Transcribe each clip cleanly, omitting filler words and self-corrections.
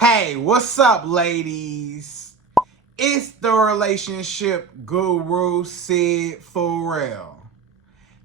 Hey, what's up, ladies? It's the relationship guru, Sydd Ferrell.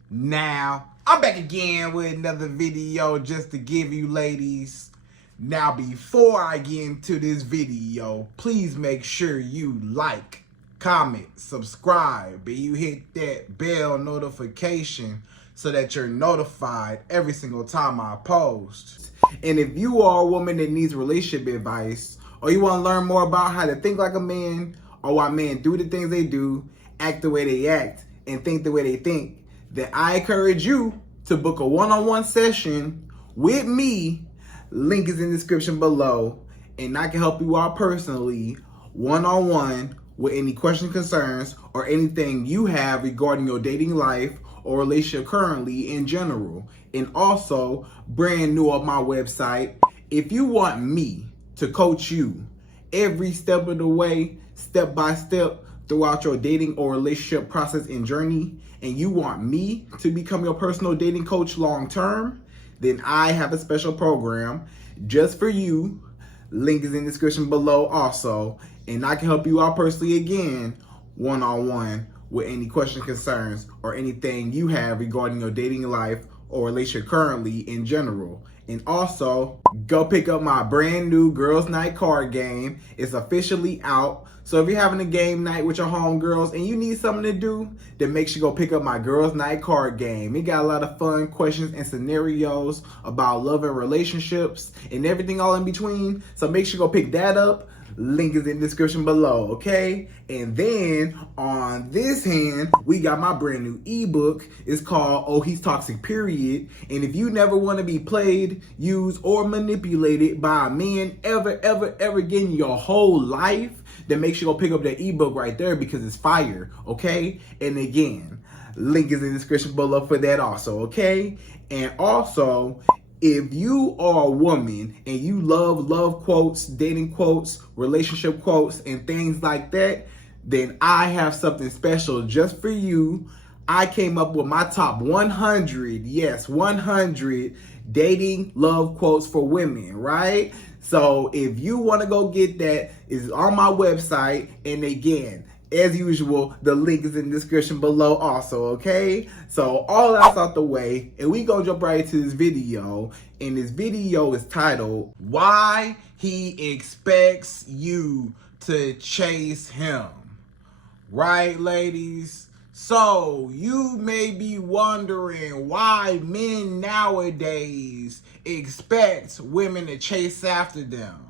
Now, I'm back again with another video just to give you ladies. Now, before I get into this video, please make sure you like, comment, subscribe, and you hit that bell notification so that you're notified every single time I post. And if you are a woman that needs relationship advice, or you want to learn more about how to think like a man, or why men do the things they do, act the way they act, and think the way they think, then I encourage you to book a one-on-one session with me. Link is in the description below, and I can help you out personally, one-on-one, with any questions, concerns, or anything you have regarding your dating life or relationship currently in general. And also, brand new on my website, if you want me to coach you every step of the way, step by step, throughout your dating or relationship process and journey, and you want me to become your personal dating coach long term, then I have a special program just for you. Link is in the description below also, and I can help you out personally again, one-on-one, with any questions, concerns, or anything you have regarding your dating life or relationship currently in general. And also, go pick up my brand new Girls Night card game. It's officially out. So if you're having a game night with your homegirls and you need something to do, then make sure you go pick up my Girls Night card game. It got a lot of fun questions and scenarios about love and relationships and everything all in between. So make sure you go pick that up. Link is in the description below, okay? And then on this hand, we got my brand new ebook. It's called Oh He's Toxic Period. And if you never want to be played, used, or manipulated by a man ever again in your whole life, then make sure you go pick up that ebook right there because it's fire, okay? And again, link is in the description below for that also, okay? And also, if you are a woman and you love quotes, dating quotes, relationship quotes, and things like that, then I have something special just for you. I came up with my top 100, yes, 100 dating love quotes for women, right? So if you want to go get that, it's on my website. And again, as usual, the link is in the description below also, okay? So all that's out the way, and we gonna jump right into this video. And this video is titled, Why He Expects You to Chase Him. Right, ladies? So you may be wondering why men nowadays expect women to chase after them.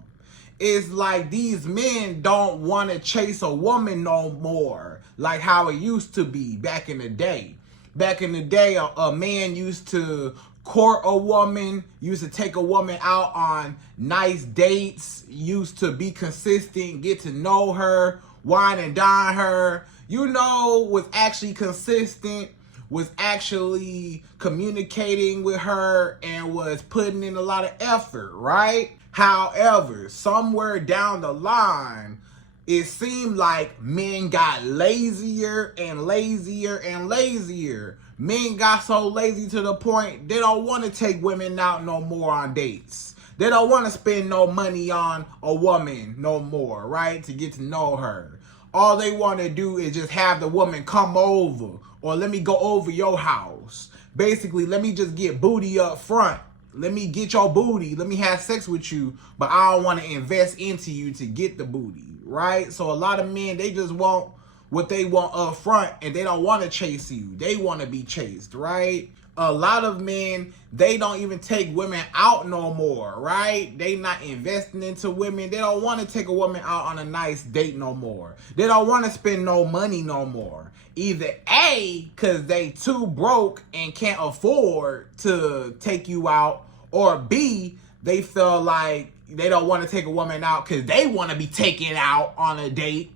It's like these men don't want to chase a woman no more, like how it used to be back in the day. Back in the day, a man used to court a woman, used to take a woman out on nice dates, used to be consistent, get to know her, wine and dine her, was actually consistent, was actually communicating with her, and was putting in a lot of effort, right? However, somewhere down the line, it seemed like men got lazier and lazier and lazier. Men got so lazy to the point they don't want to take women out no more on dates. They don't want to spend no money on a woman no more, right? To get to know her. All they want to do is just have the woman come over, or let me go over your house. Basically, let me just get booty up front. Let me get your booty. Let me have sex with you, but I don't want to invest into you to get the booty, right? So a lot of men, they just want what they want up front, and they don't want to chase you. They want to be chased, right? A lot of men, they don't even take women out no more, right? They not investing into women. They don't want to take a woman out on a nice date no more. They don't want to spend no money no more. Either A, because they too broke and can't afford to take you out, or B, they feel like they don't want to take a woman out because they want to be taken out on a date,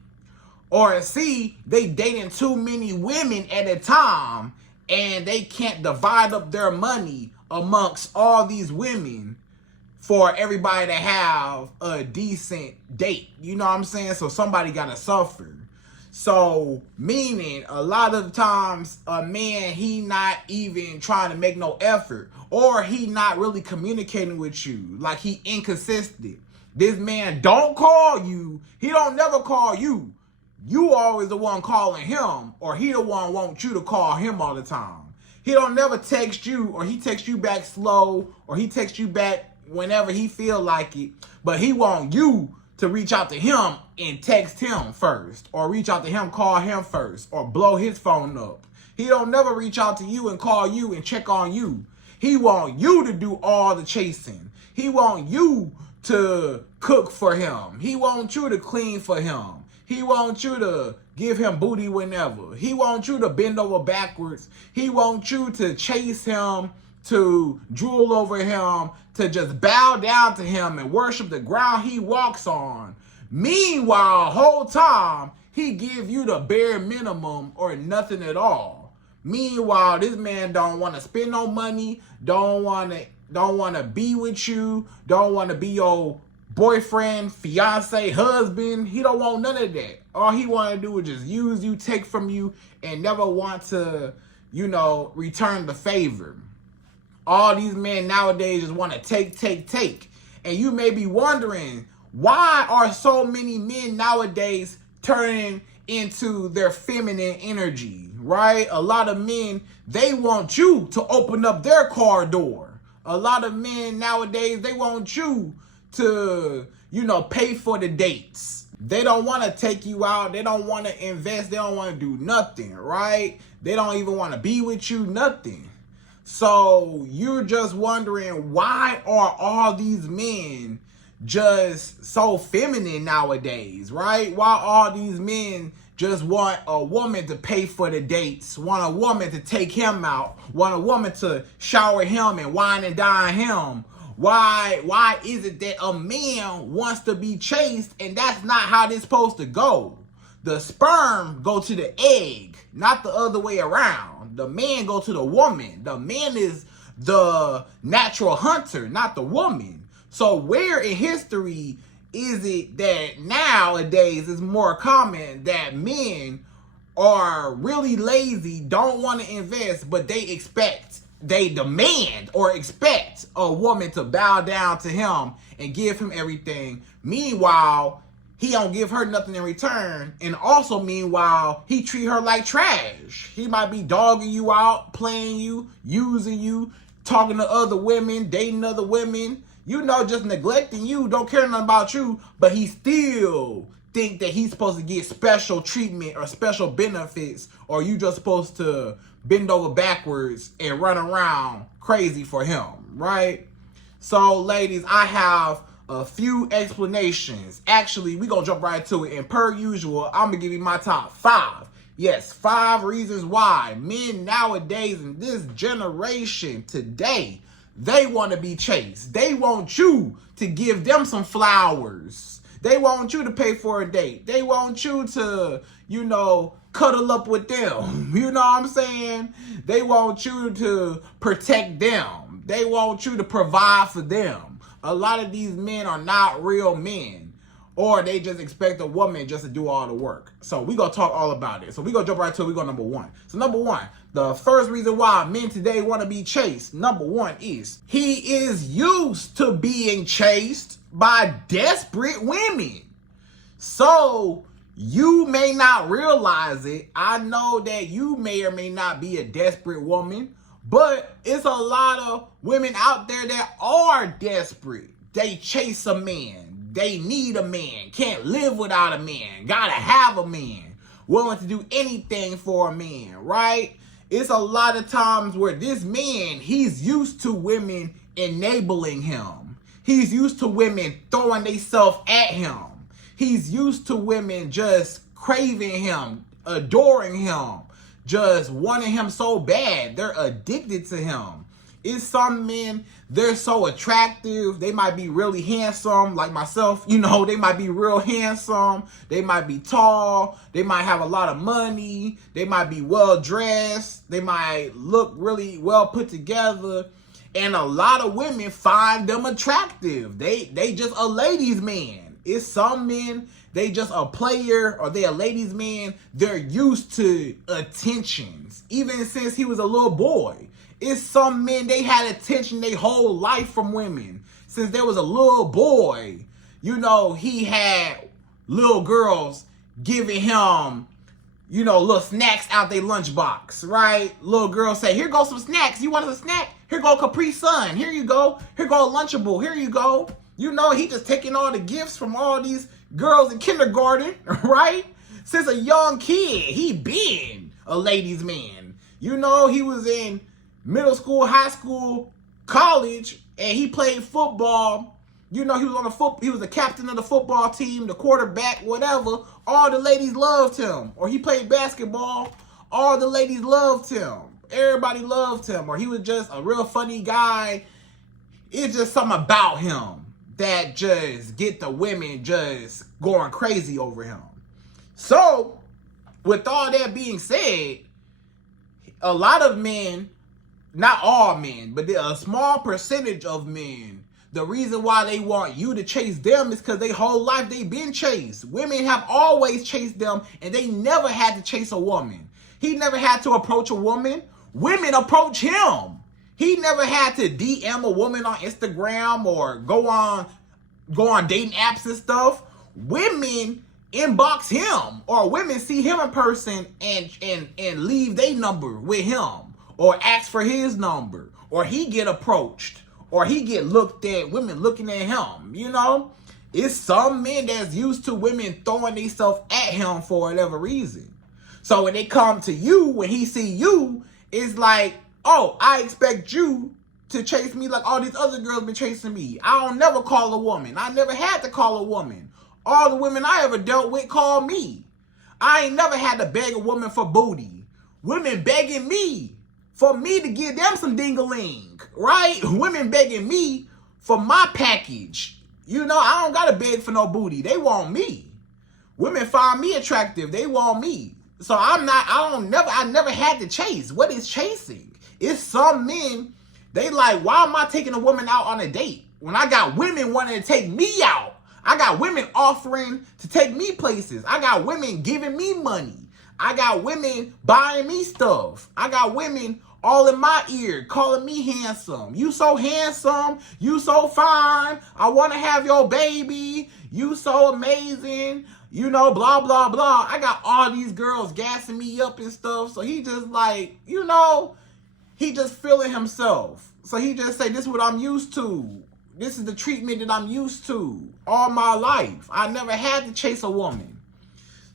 or C, they dating too many women at a time and they can't divide up their money amongst all these women for everybody to have a decent date. You know what I'm saying? So somebody got to suffer. So, meaning a lot of times a man, he not even trying to make no effort, or he not really communicating with you. Like, he inconsistent. This man don't call you. He don't never call you. You always the one calling him, or he the one wants you to call him all the time. He don't never text you, or he texts you back slow, or he texts you back whenever he feel like it. But he want you to reach out to him and text him first, or reach out to him, call him first, or blow his phone up. He don't never reach out to you and call you and check on you. He want you to do all the chasing. He want you to cook for him. He wants you to clean for him. He wants you to give him booty whenever. He wants you to bend over backwards. He wants you to chase him, to drool over him, to just bow down to him and worship the ground he walks on. Meanwhile, whole time, he give you the bare minimum or nothing at all. Meanwhile, this man don't want to spend no money, don't want to be with you, don't want to be your boyfriend, fiance, husband. He don't want none of that. All he want to do is just use you, take from you, and never want to, return the favor. All these men nowadays just want to take. And you may be wondering, why are so many men nowadays turning into their feminine energy, right? A lot of men, they want you to open up their car door. A lot of men nowadays, they want you to, pay for the dates. They don't want to take you out. They don't want to invest. They don't want to do nothing, right? They don't even want to be with you, nothing. So you're just wondering, why are all these men just so feminine nowadays, right? Why all these men just want a woman to pay for the dates, want a woman to take him out, want a woman to shower him and wine and dine him? Why is it that a man wants to be chased, and that's not how this supposed to go? The sperm go to the egg, not the other way around. The man go to the woman. The man is the natural hunter, not the woman. So where in history is it that nowadays it's more common that men are really lazy, don't want to invest, but they demand or expect a woman to bow down to him and give him everything. Meanwhile, he don't give her nothing in return. And also, meanwhile, he treat her like trash. He might be dogging you out, playing you, using you, talking to other women, dating other women, just neglecting you, don't care nothing about you, but he still think that he's supposed to get special treatment or special benefits, or you just supposed to bend over backwards and run around crazy for him, right? So, ladies, I have a few explanations. Actually, we're going to jump right to it. And per usual, I'm going to give you my top 5. Yes, 5 reasons why men nowadays in this generation today, they want to be chased. They want you to give them some flowers. They want you to pay for a date. They want you to, cuddle up with them. You know what I'm saying? They want you to protect them. They want you to provide for them. A lot of these men are not real men, or they just expect a woman just to do all the work. So we're going to talk all about it. So we're going to jump right to it. We're going to number 1. So number 1, the first reason why men today want to be chased, number 1 is he is used to being chased by desperate women. So you may not realize it. I know that you may or may not be a desperate woman, but it's a lot of women out there that are desperate. They chase a man. They need a man. Can't live without a man. Gotta have a man. Willing to do anything for a man, right? It's a lot of times where this man, he's used to women enabling him. He's used to women throwing themselves at him. He's used to women just craving him, adoring him, just wanting him so bad. They're addicted to him. It's some men, they're so attractive. They might be really handsome, like myself. They might be real handsome. They might be tall. They might have a lot of money. They might be well dressed. They might look really well put together. And a lot of women find them attractive. They just a ladies' man. It's some men, they just a player, or they a ladies' man. They're used to attentions, even since he was a little boy. It's some men, they had attention their whole life from women. Since there was a little boy, he had little girls giving him, little snacks out their lunchbox, right? Little girls say, here goes some snacks. You want a snack? Here go Capri Sun. Here you go. Here go a Lunchable. Here you go. He just taking all the gifts from all these girls in kindergarten, right? Since a young kid, he been a ladies' man. He was in middle school, high school, college, and he played football. He was the captain of the football team, the quarterback, whatever. All the ladies loved him. Or he played basketball. All the ladies loved him. Everybody loved him. Or he was just a real funny guy. It's just something about him that just get the women just going crazy over him. So, with all that being said, a lot of men, not all men, but a small percentage of men, the reason why they want you to chase them is because their whole life they've been chased. Women have always chased them, and they never had to chase a woman. He never had to approach a woman. Women approach him. He never had to DM a woman on Instagram or go on dating apps and stuff. Women inbox him, or women see him in person and leave their number with him, or ask for his number, or he get approached, or he get looked at, women looking at him. It's some men that's used to women throwing themselves at him for whatever reason. So when they come to you, when he see you, it's like, oh, I expect you to chase me like all these other girls been chasing me. I don't never call a woman. I never had to call a woman. All the women I ever dealt with called me. I ain't never had to beg a woman for booty. Women begging me for me to give them some ding-a-ling, right? Women begging me for my package. I don't gotta beg for no booty. They want me. Women find me attractive. They want me. So I never had to chase. What is chasing? It's some men, they like, why am I taking a woman out on a date when I got women wanting to take me out? I got women offering to take me places. I got women giving me money. I got women buying me stuff. I got women all in my ear calling me handsome. You so handsome. You so fine. I want to have your baby. You so amazing. Blah, blah, blah. I got all these girls gassing me up and stuff. So he just like, he just feeling himself. So he just say, this is what I'm used to. This is the treatment that I'm used to all my life. I never had to chase a woman.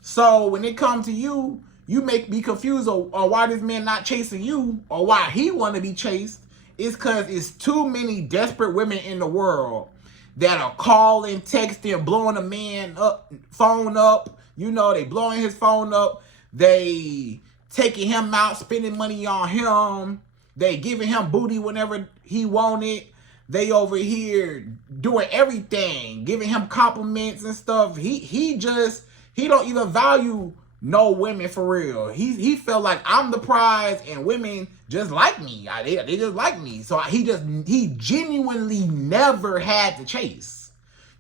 So when it comes to you, you make me confused on why this man not chasing you or why he want to be chased. It's because it's too many desperate women in the world that are calling, texting, blowing a man up, phone up. They blowing his phone up. They taking him out, spending money on him. They giving him booty whenever he want it. They over here doing everything, giving him compliments and stuff. He don't even value no women for real. He felt like I'm the prize and women just like me. They just like me. So he genuinely never had to chase.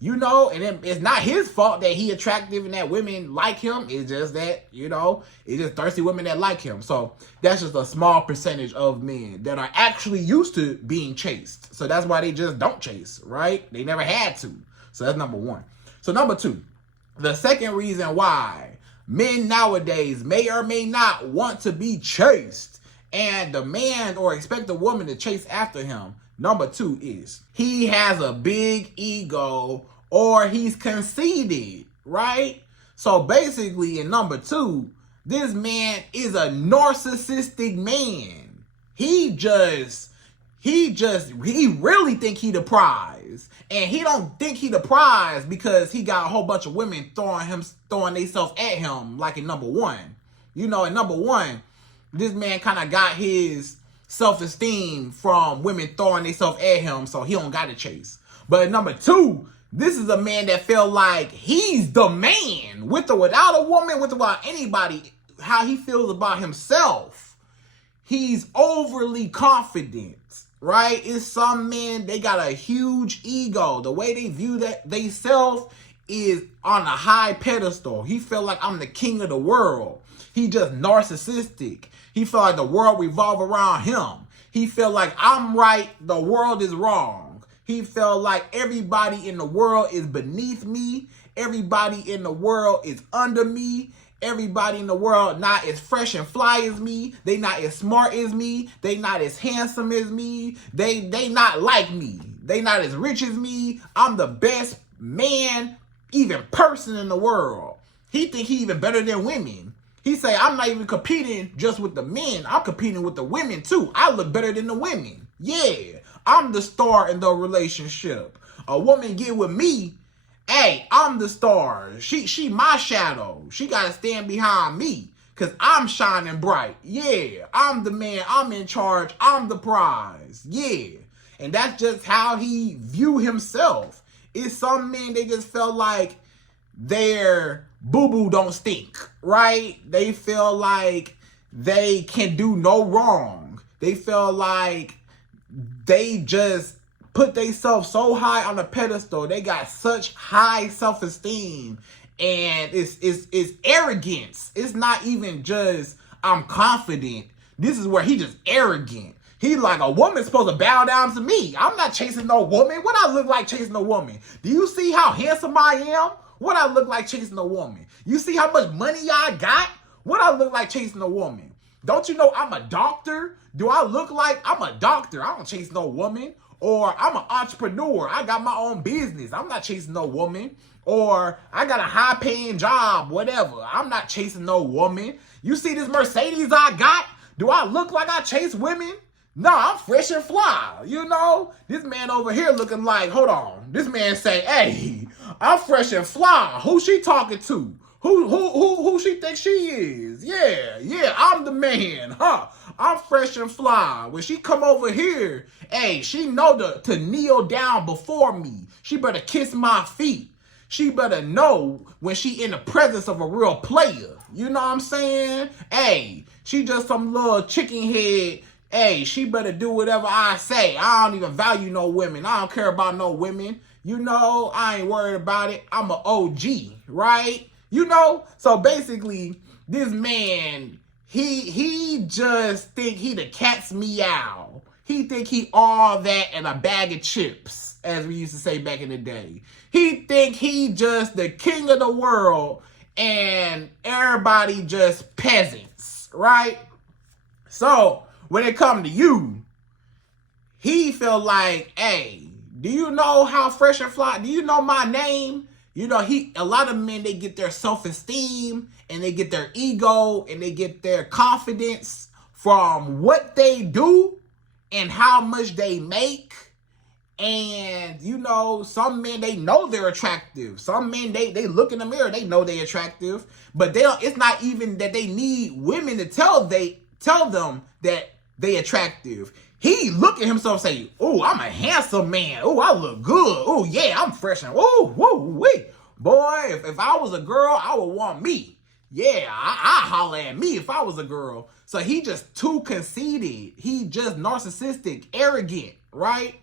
And it's not his fault that he attractive and that women like him. It's just that, it's just thirsty women that like him. So that's just a small percentage of men that are actually used to being chased. So that's why they just don't chase, right? They never had to. So that's number one. So number two, the second reason why men nowadays may or may not want to be chased and demand or expect a woman to chase after him, number two is he has a big ego or he's conceited, right? So basically in number two, this man is a narcissistic man. He really think he the prize. And he don't think he the prize because he got a whole bunch of women throwing themselves at him like in number one. In number one, this man kind of got his self-esteem from women throwing themselves at him, so he don't got to chase. But in number two, this is a man that felt like he's the man, with or without a woman, with or without anybody, how he feels about himself. He's overly confident, right? It's some men, they got a huge ego. The way they view that they self is on a high pedestal. He felt like I'm the king of the world. He just narcissistic. He felt like the world revolve around him. He felt like I'm right, the world is wrong. He felt like everybody in the world is beneath me. Everybody in the world is under me. Everybody in the world not as fresh and fly as me. They not as smart as me. They not as handsome as me. They not like me. They not as rich as me. I'm the best man, even person in the world. He think he even better than women. He say, I'm not even competing just with the men. I'm competing with the women too. I look better than the women. Yeah, I'm the star in the relationship. A woman get with me, hey, I'm the star. She my shadow. She got to stand behind me because I'm shining bright. Yeah, I'm the man. I'm in charge. I'm the prize. Yeah, and that's just how he view himself. It's some men, they just felt like their boo-boo don't stink, right? They feel like they can do no wrong. They feel like they just put themselves so high on a pedestal. They got such high self-esteem, and it's arrogance. It's not even just I'm confident. This is where he just arrogant. He like, a woman's supposed to bow down to me. I'm not chasing no woman. What I look like chasing a woman? Do you see how handsome I am? What I look like chasing a woman? You see how much money I got? What I look like chasing a woman? Don't you know I'm a doctor? Do I look like I'm a doctor? I don't chase no woman. Or I'm an entrepreneur. I got my own business. I'm not chasing no woman. Or I got a high-paying job, whatever. I'm not chasing no woman. You see this Mercedes I got? Do I look like I chase women? No, I'm fresh and fly, you know? This man over here looking like, hold on. This man say, hey, I'm fresh and fly. Who she talking to? Who she think she is? Yeah, I'm the man, huh? I'm fresh and fly. When she come over here, hey, she know to kneel down before me. She better kiss my feet. She better know when she in the presence of a real player. You know what I'm saying? Hey, she just some little chicken head. Hey, she better do whatever I say. I don't even value no women. I don't care about no women. You know, I ain't worried about it. I'm an OG, right? You know? So basically, this man, he just think he the cat's meow. He think he all that and a bag of chips, as we used to say back in the day. He think he just the king of the world and everybody just peasants, right? So when it come to you, he feel like, hey, do you know how fresh and fly? Do you know my name? You know, a lot of men, they get their self-esteem and they get their ego and they get their confidence from what they do and how much they make. And, you know, some men, they know they're attractive. Some men, they look in the mirror, they know they're attractive. But it's not even that they need women to tell them that they attractive. He look at himself and say, oh, I'm a handsome man. Oh, I look good. Oh, yeah, I'm fresh. And wait. Boy, if I was a girl, I would want me. Yeah, I holler at me if I was a girl. So he just too conceited. He just narcissistic, arrogant, right?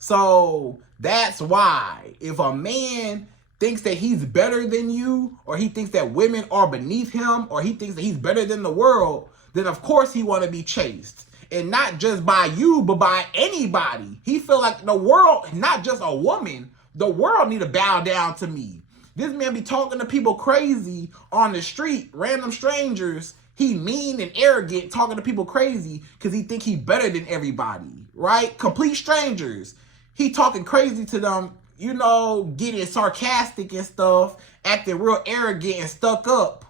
So that's why if a man thinks that he's better than you, or he thinks that women are beneath him, or he thinks that he's better than the world, then of course he want to be chased. And not just by you, but by anybody. He feel like the world, not just a woman, the world need to bow down to me. This man be talking to people crazy on the street, random strangers. He mean and arrogant, talking to people crazy because he think he better than everybody, right? Complete strangers. He talking crazy to them, you know, getting sarcastic and stuff, acting real arrogant and stuck up.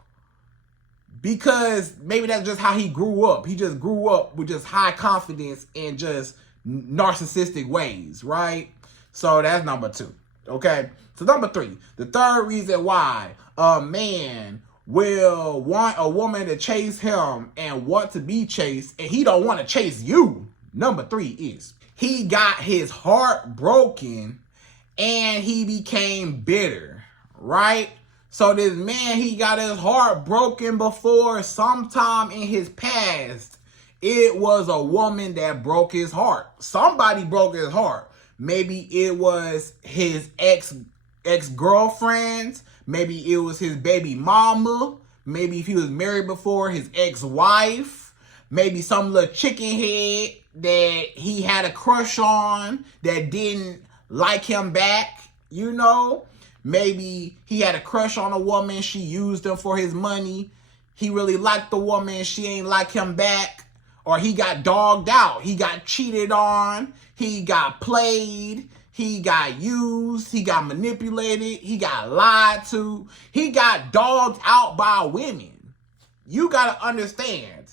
Because maybe that's just how he grew up. He just grew up with just high confidence and just narcissistic ways, right? So that's number 2, okay? So number 3, the third reason why a man will want a woman to chase him and want to be chased, and he don't want to chase you. Number 3 is he got his heart broken and he became bitter, right? So this man, he got his heart broken before sometime in his past. It was a woman that broke his heart. Somebody broke his heart. Maybe it was his ex-girlfriend. Maybe it was his baby mama. Maybe if he was married before, his ex-wife. Maybe some little chicken head that he had a crush on that didn't like him back, you know. Maybe he had a crush on a woman. She used him for his money. He really liked the woman. She ain't like him back. Or he got dogged out. He got cheated on. He got played. He got used. He got manipulated. He got lied to. He got dogged out by women. You got to understand,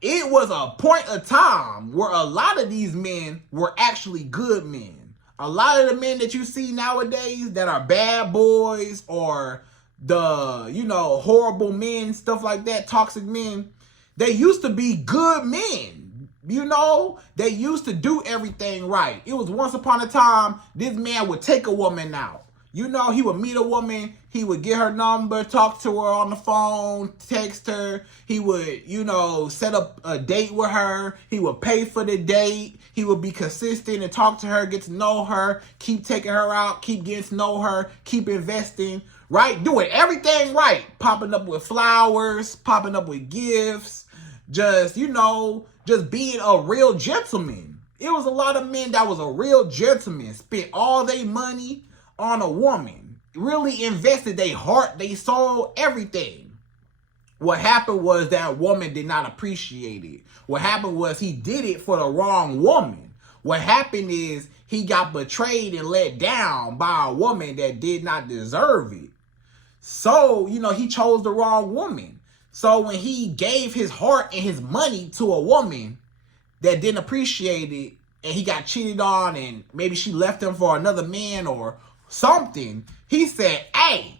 it was a point of time where a lot of these men were actually good men. A lot of the men that you see nowadays that are bad boys or the, you know, horrible men, stuff like that, toxic men, they used to be good men. You know, they used to do everything right. It was once upon a time, this man would take a woman out. You know, he would meet a woman, he would get her number, talk to her on the phone, text her. He would, you know, set up a date with her. He would pay for the date. He would be consistent and talk to her, get to know her, keep taking her out, keep getting to know her, keep investing, right? Doing everything right. Popping up with flowers, popping up with gifts, just, you know, just being a real gentleman. It was a lot of men that was a real gentleman, spent all their money on a woman, really invested their heart, their soul, everything. What happened was that woman did not appreciate it. What happened was he did it for the wrong woman. What happened is he got betrayed and let down by a woman that did not deserve it. So, you know, he chose the wrong woman. So when he gave his heart and his money to a woman that didn't appreciate it, and he got cheated on, and maybe she left him for another man or something, he said, hey,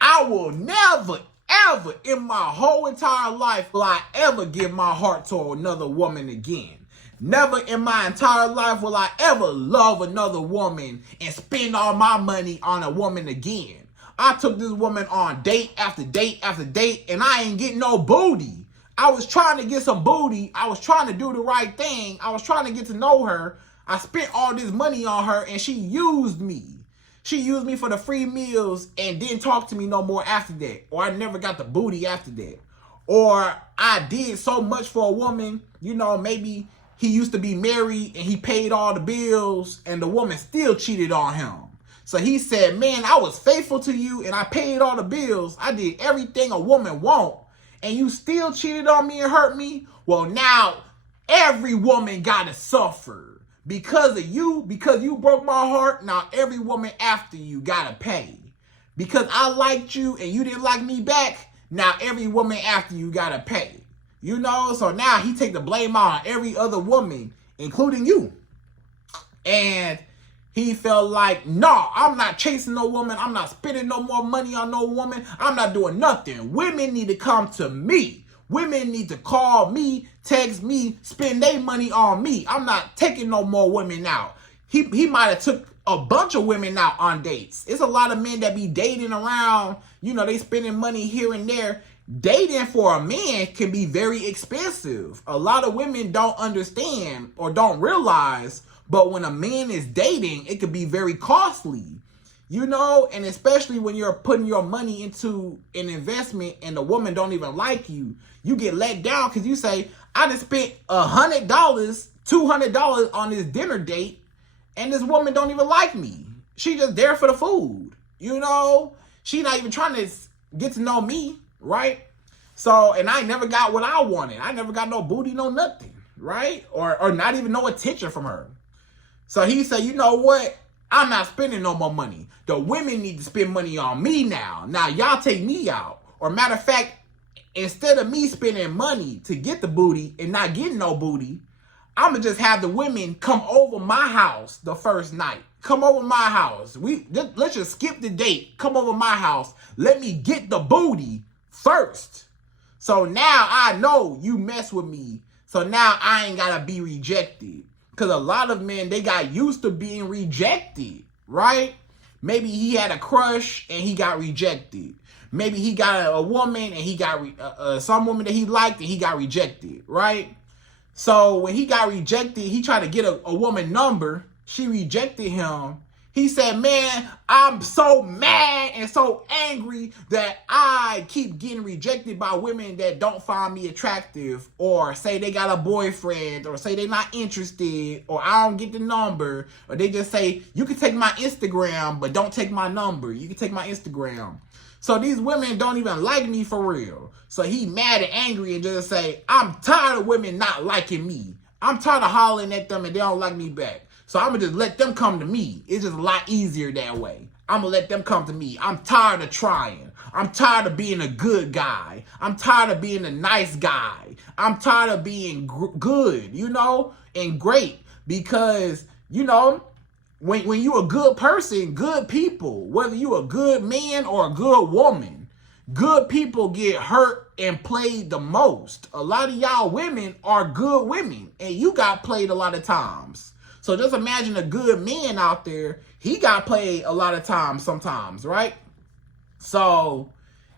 I will never, ever in my whole entire life will I ever give my heart to another woman again. Never in my entire life will I ever love another woman and spend all my money on a woman again. I took this woman on date after date after date, and I ain't getting no booty. I was trying to get some booty. I was trying to do the right thing. I was trying to get to know her. I spent all this money on her, and she used me. She used me for the free meals and didn't talk to me no more after that. Or I never got the booty after that. Or I did so much for a woman, you know, maybe he used to be married and he paid all the bills and the woman still cheated on him. So he said, man, I was faithful to you and I paid all the bills. I did everything a woman want, and you still cheated on me and hurt me? Well, now every woman gotta suffer. Because of you, because you broke my heart, now every woman after you gotta pay. Because I liked you and you didn't like me back, now every woman after you gotta pay. You know, so now he take the blame on every other woman, including you. And he felt like, no, I'm not chasing no woman. I'm not spending no more money on no woman. I'm not doing nothing. Women need to come to me. Women need to call me, text me, spend their money on me. I'm not taking no more women out. He might have took a bunch of women out on dates. It's a lot of men that be dating around, you know, they spending money here and there. Dating for a man can be very expensive. A lot of women don't understand or don't realize, but when a man is dating, it could be very costly. You know, and especially when you're putting your money into an investment and the woman don't even like you, you get let down because you say, I just spent $100, $200 on this dinner date, and this woman don't even like me. She just there for the food. You know, she not even trying to get to know me, right? So, and I never got what I wanted. I never got no booty, no nothing, right? Or not even no attention from her. So he said, you know what? I'm not spending no more money. The women need to spend money on me now. Now y'all take me out. Or matter of fact, instead of me spending money to get the booty and not getting no booty, I'm going to just have the women come over my house the first night. Come over my house. Let's just skip the date. Come over my house. Let me get the booty first. So now I know you mess with me. So now I ain't got to be rejected. Because a lot of men, they got used to being rejected, right? Maybe he had a crush and he got rejected. Maybe he got a woman and he got some woman that he liked and he got rejected, right? So when he got rejected, he tried to get a woman number. She rejected him. He said, man, I'm so mad and so angry that I keep getting rejected by women that don't find me attractive, or say they got a boyfriend, or say they're not interested, or I don't get the number, or they just say, you can take my Instagram, but don't take my number. You can take my Instagram. So these women don't even like me for real. So he mad and angry and just say, I'm tired of women not liking me. I'm tired of hollering at them and they don't like me back. So I'm going to just let them come to me. It's just a lot easier that way. I'm going to let them come to me. I'm tired of trying. I'm tired of being a good guy. I'm tired of being a nice guy. I'm tired of being good, and great. Because, when you a good person, good people, whether you a good man or a good woman, good people get hurt and played the most. A lot of y'all women are good women, and you got played a lot of times. So just imagine a good man out there. He got played a lot of times sometimes, right? So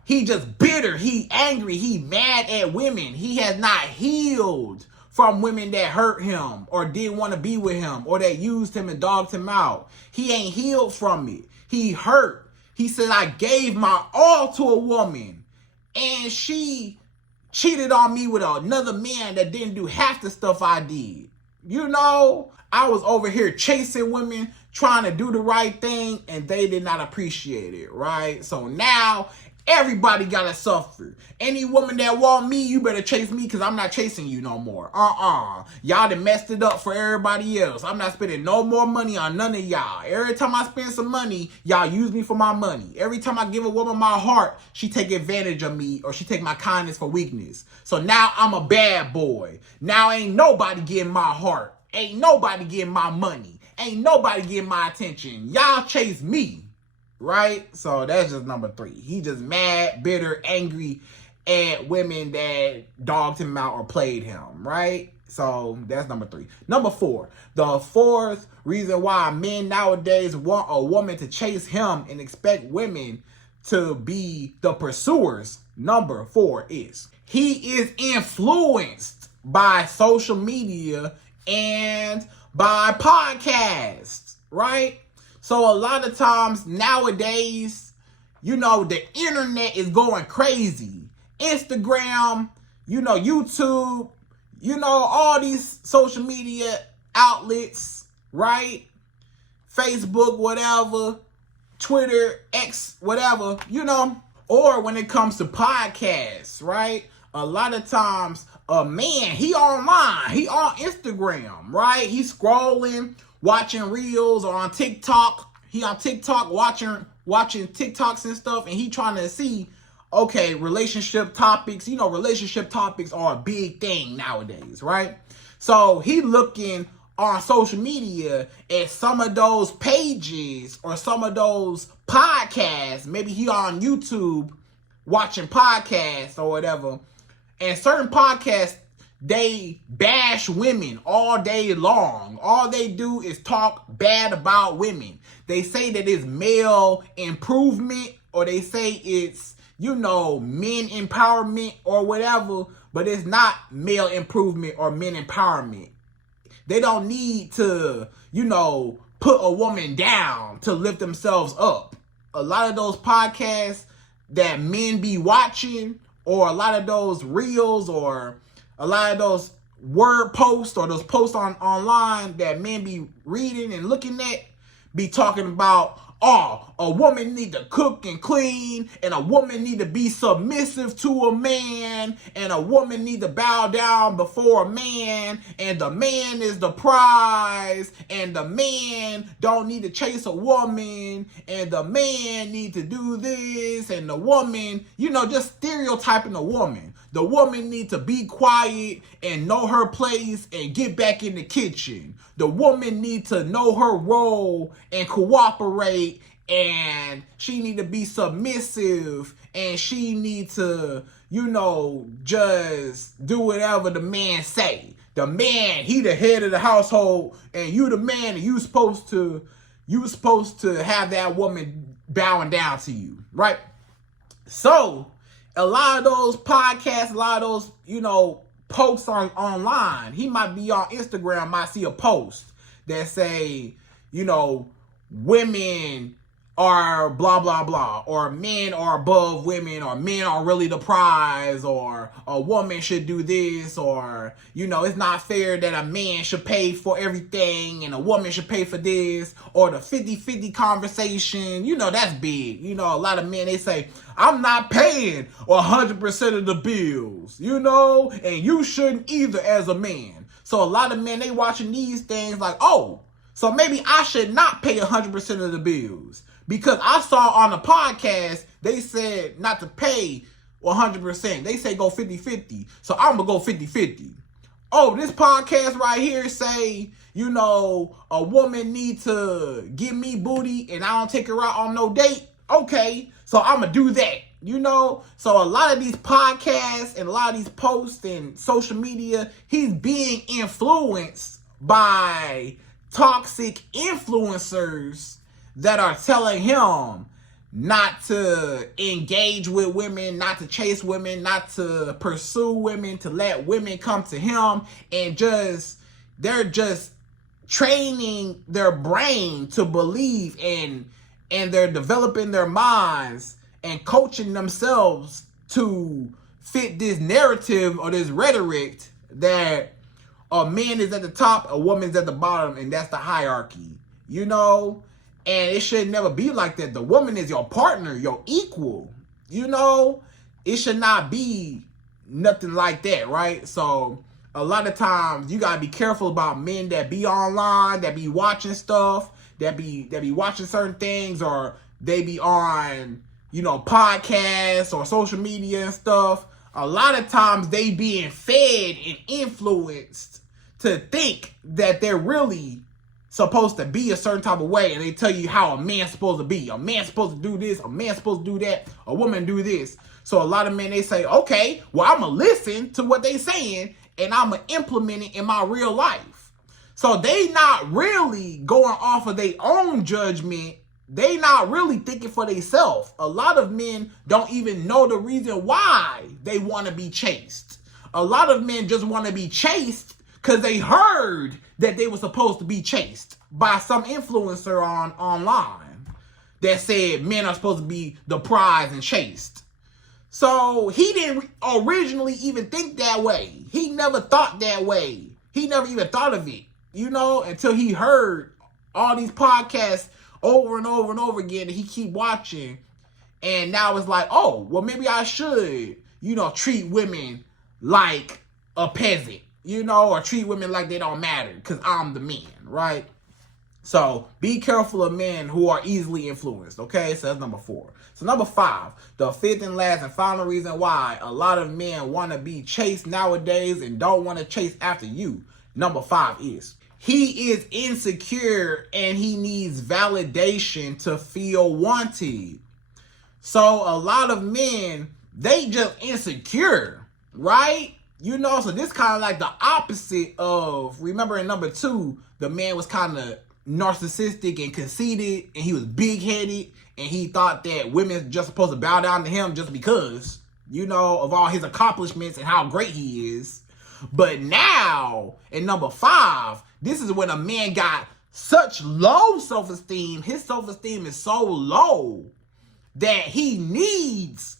he just bitter. He angry. He mad at women. He has not healed from women that hurt him or didn't want to be with him or that used him and dogged him out. He ain't healed from it. He hurt. He said, I gave my all to a woman and she cheated on me with another man that didn't do half the stuff I did. I was over here chasing women, trying to do the right thing, and they did not appreciate it, right? So now everybody gotta suffer. Any woman that want me, you better chase me because I'm not chasing you no more. Y'all done messed it up for everybody else. I'm not spending no more money on none of y'all. Every time I spend some money, y'all use me for my money. Every time I give a woman my heart, she take advantage of me or she take my kindness for weakness. So now I'm a bad boy. Now ain't nobody getting my heart. Ain't nobody getting my money. Ain't nobody getting my attention. Y'all chase me. Right? So that's just number 3. He just mad, bitter, angry at women that dogged him out or played him. Right? So that's number 3. Number 4. The 4th reason why men nowadays want a woman to chase him and expect women to be the pursuers. Number 4 is he is influenced by social media and by podcasts. Right? So a lot of times nowadays, the internet is going crazy. Instagram, YouTube, all these social media outlets, right? Facebook, whatever, Twitter, X, whatever, Or when it comes to podcasts, right? A lot of times a man, he online, he on Instagram, right? He's scrolling, watching reels, or on TikTok. He on TikTok watching TikToks and stuff, and he trying to see, okay, relationship topics. Relationship topics are a big thing nowadays, right? So he looking on social media at some of those pages or some of those podcasts. Maybe he on YouTube watching podcasts or whatever. And certain podcasts, they bash women all day long. All they do is talk bad about women. They say that it's male improvement, or they say it's, men empowerment or whatever, but it's not male improvement or men empowerment. They don't need to, put a woman down to lift themselves up. A lot of those podcasts that men be watching, or a lot of those reels, or a lot of those word posts, or those posts online that men be reading and looking at, be talking about, a woman need to cook and clean, and a woman need to be submissive to a man, and a woman need to bow down before a man, and the man is the prize, and the man don't need to chase a woman, and the man need to do this, and the woman, just stereotyping a woman. The woman need to be quiet and know her place and get back in the kitchen. The woman need to know her role and cooperate, and she need to be submissive, and she need to, just do whatever the man say. The man, he the head of the household, and you the man, and you supposed to have that woman bowing down to you, right? So a lot of those podcasts, a lot of those, posts online, he might be on Instagram, might see a post that say, women are blah blah blah, or men are above women, or men are really the prize, or a woman should do this, or it's not fair that a man should pay for everything and a woman should pay for this, or the 50-50 conversation. That's big. A lot of men, they say, I'm not paying 100% of the bills, and you shouldn't either as a man. So a lot of men, they watching these things like, oh, so maybe I should not pay 100% of the bills. Because I saw on the podcast, they said not to pay 100%. They say go 50-50. So I'm going to go 50-50. Oh, this podcast right here say, a woman need to give me booty and I don't take her out on no date. Okay, so I'm going to do that. So a lot of these podcasts and a lot of these posts and social media, he's being influenced by toxic influencers that are telling him not to engage with women, not to chase women, not to pursue women, to let women come to him, and they're just training their brain to believe, and they're developing their minds and coaching themselves to fit this narrative or this rhetoric that a man is at the top, a woman's at the bottom, and that's the hierarchy, And it should never be like that. The woman is your partner, your equal, It should not be nothing like that, right? So a lot of times you gotta be careful about men that be online, that be watching stuff, that be watching certain things, or they be on, podcasts or social media and stuff. A lot of times they being fed and influenced to think that they're really supposed to be a certain type of way, and they tell you how a man's supposed to be. A man's supposed to do this, a man's supposed to do that, a woman do this. So a lot of men, they say, okay, well, I'm going to listen to what they saying, and I'm going to implement it in my real life. So they not really going off of their own judgment. They not really thinking for themselves. A lot of men don't even know the reason why they want to be chased. A lot of men just want to be chased because they heard that they were supposed to be chased by some influencer online that said men are supposed to be the prize and chased. So he didn't originally even think that way. He never thought that way. He never even thought of it, until he heard all these podcasts over and over and over again, and he keep watching. And now it's like, oh, well, maybe I should, treat women like a peasant. Or treat women like they don't matter because I'm the man, right? So be careful of men who are easily influenced, okay? So that's number 4. So number 5, the fifth and last and final reason why a lot of men want to be chased nowadays and don't want to chase after you. Number 5 is he is insecure and he needs validation to feel wanted. So a lot of men, they just insecure, right? So this kind of like the opposite of, remember in number 2, the man was kind of narcissistic and conceited, and he was big-headed, and he thought that women just supposed to bow down to him just because, of all his accomplishments and how great he is. But now, in number 5, this is when a man got such low self-esteem. His self-esteem is so low that he needs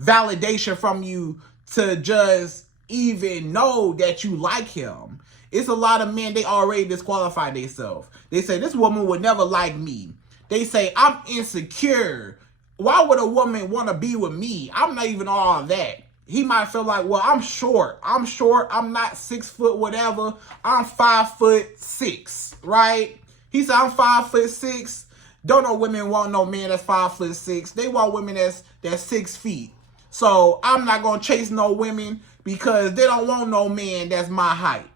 validation from you to just even know that you like him. It's a lot of men, they already disqualify themselves. They say, this woman would never like me. They say, I'm insecure. Why would a woman want to be with me? I'm not even all of that. He might feel like, well, I'm short. I'm not 6 foot whatever. I'm 5'6", right? He said, I'm 5'6". Don't know women want no man that's 5'6". They want women that's 6 feet. So I'm not going to chase no women because they don't want no man that's my height.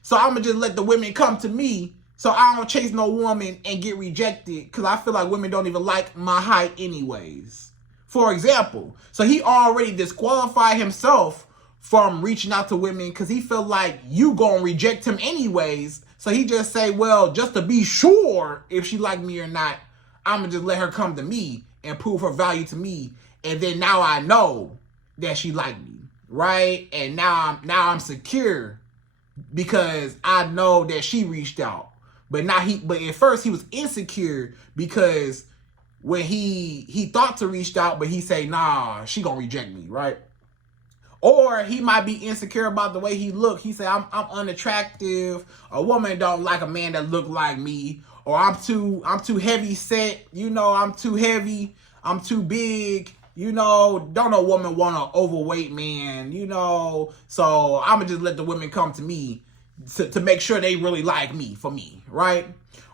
So I'm going to just let the women come to me so I don't chase no woman and get rejected because I feel like women don't even like my height anyways. For example, so he already disqualified himself from reaching out to women because he felt like you gonna reject him anyways. So he just say, well, just to be sure if she like me or not, I'm going to just let her come to me and prove her value to me. And then now I know that she like me. Right? And now I'm secure because I know that she reached out. But at first he was insecure because when he thought to reach out, but he say, nah, she gonna reject me, right? Or he might be insecure about the way he look. He say, I'm unattractive. A woman don't like a man that look like me. Or I'm too heavy set. I'm too heavy. I'm too big. Don't no woman want an overweight man. So I'ma just let the women come to me to make sure they really like me for me, right?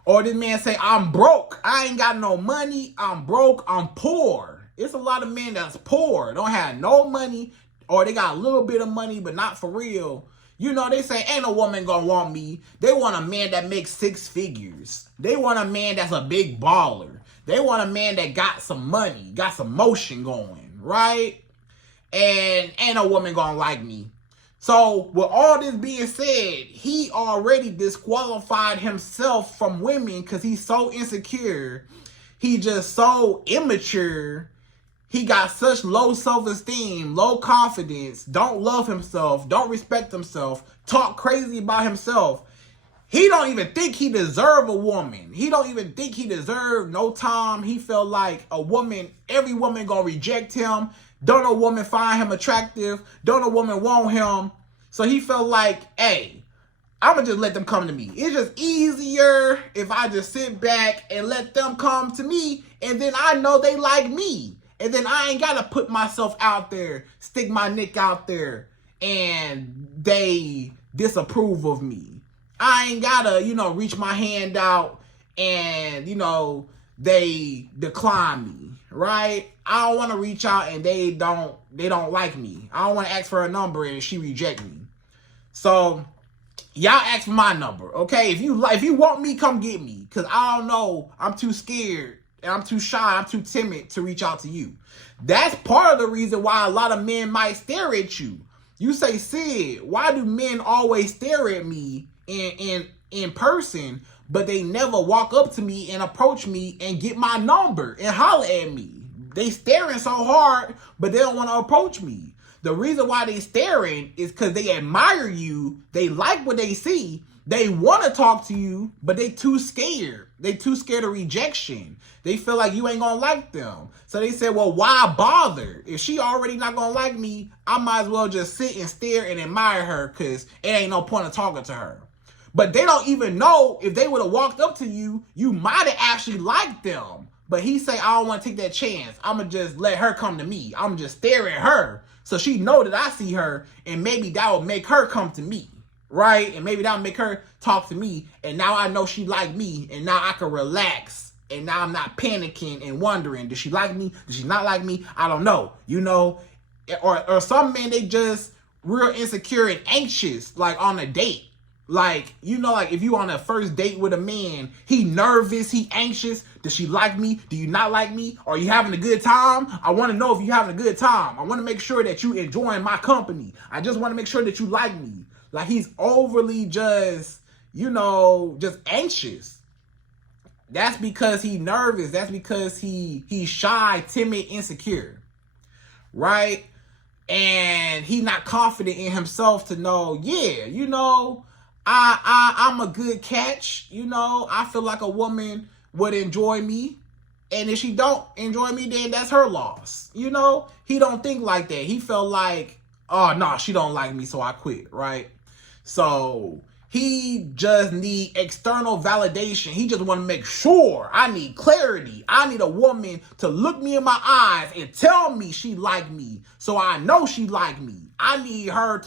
Or this man say, I'm broke. I ain't got no money. I'm broke. I'm poor. It's a lot of men that's poor. Don't have no money. Or they got a little bit of money, but not for real. They say, ain't no woman gonna want me. They want a man that makes 6 figures. They want a man that's a big baller. They want a man that got some money, got some motion going, right? And ain't no woman gonna like me. So with all this being said, he already disqualified himself from women because he's so insecure. He just so immature. He got such low self-esteem, low confidence, don't love himself, don't respect himself, talk crazy about himself. He don't even think he deserve a woman. He don't even think he deserve no time. He felt like every woman gonna reject him. Don't no woman find him attractive. Don't no woman want him. So he felt like, hey, I'ma just let them come to me. It's just easier if I just sit back and let them come to me, and then I know they like me. And then I ain't got to put myself out there, stick my neck out there, and they disapprove of me. I ain't got to, reach my hand out and, they decline me, right? I don't want to reach out and they don't like me. I don't want to ask for a number and she reject me. So y'all ask for my number, okay? If you want me, come get me, because I don't know. I'm too scared. And I'm too shy, I'm too timid to reach out to you. That's part of the reason why a lot of men might stare at you. You say, Sid, why do men always stare at me in person, but they never walk up to me and approach me and get my number and holler at me? They staring so hard, but they don't want to approach me. The reason why they staring is because they admire you. They like what they see. They want to talk to you, but they too scared. They too scared of rejection. They feel like you ain't gonna like them. So they said, well, why bother? If she already not gonna like me, I might as well just sit and stare and admire her, because it ain't no point of talking to her. But they don't even know if they would have walked up to you, you might have actually liked them. But he say, I don't want to take that chance. I'm going to just let her come to me. I'm going to just stare at her so she know that I see her, and maybe that will make her come to me. Right? And maybe that'll make her talk to me. And now I know she like me. And now I can relax. And now I'm not panicking and wondering, does she like me? Does she not like me? I don't know. Or some men, they just real insecure and anxious, like on a date. Like, like if you on a first date with a man, he nervous, he anxious. Does she like me? Do you not like me? Are you having a good time? I want to know if you're having a good time. I want to make sure that you enjoying my company. I just want to make sure that you like me. Like, he's overly just, just anxious. That's because he nervous. That's because he's shy, timid, insecure. Right? And he not confident in himself to know, yeah, I'm a good catch. I feel like a woman would enjoy me. And if she don't enjoy me, then that's her loss. He don't think like that. He felt like, oh, no, she don't like me, so I quit, right? So he just need external validation. He just want to make sure. I need clarity. I need a woman to look me in my eyes and tell me she like me, so I know she like me. I need her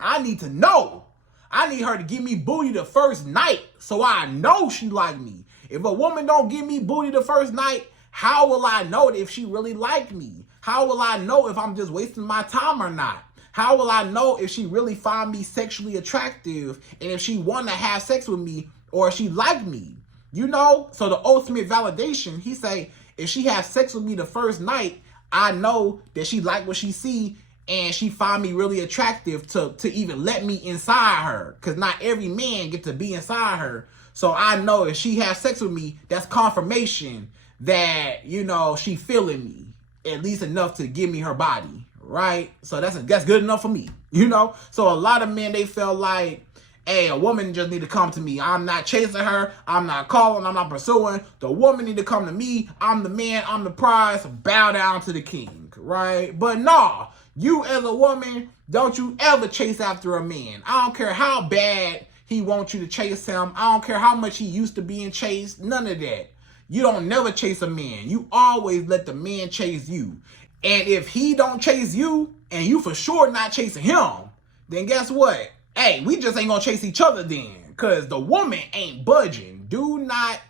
I need to know. I need her to give me booty the first night so I know she like me. If a woman don't give me booty the first night, how will I know if she really like me? How will I know if I'm just wasting my time or not? How will I know if she really find me sexually attractive and if she want to have sex with me or if she like me? So the ultimate validation, he say, if she has sex with me the first night, I know that she like what she see and she find me really attractive to even let me inside her, because not every man get to be inside her. So I know if she has sex with me, that's confirmation that, she feeling me at least enough to give me her body, right? So that's good enough for me, So a lot of men, they feel like, hey, a woman just need to come to me. I'm not chasing her. I'm not calling. I'm not pursuing. The woman need to come to me. I'm the man. I'm the prize. Bow down to the king, right? But nah, you as a woman, don't you ever chase after a man. I don't care how bad he wants you to chase him. I don't care how much he used to being chased. None of that. You don't never chase a man. You always let the man chase you. And if he don't chase you, and you for sure not chasing him, then guess what? Hey, we just ain't gonna chase each other then. Because the woman ain't budging. Do not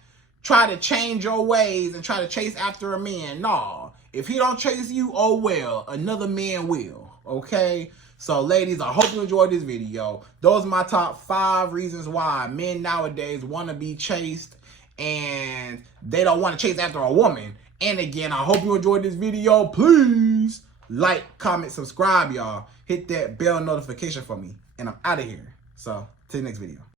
try to change your ways and try to chase after a man. No. If he don't chase you, oh well. Another man will. Okay? So, ladies, I hope you enjoyed this video. Those are my top 5 reasons why men nowadays want to be chased and they don't want to chase after a woman. And again, I hope you enjoyed this video. Please like, comment, subscribe, y'all. Hit that bell notification for me. And I'm out of here. So, till the next video.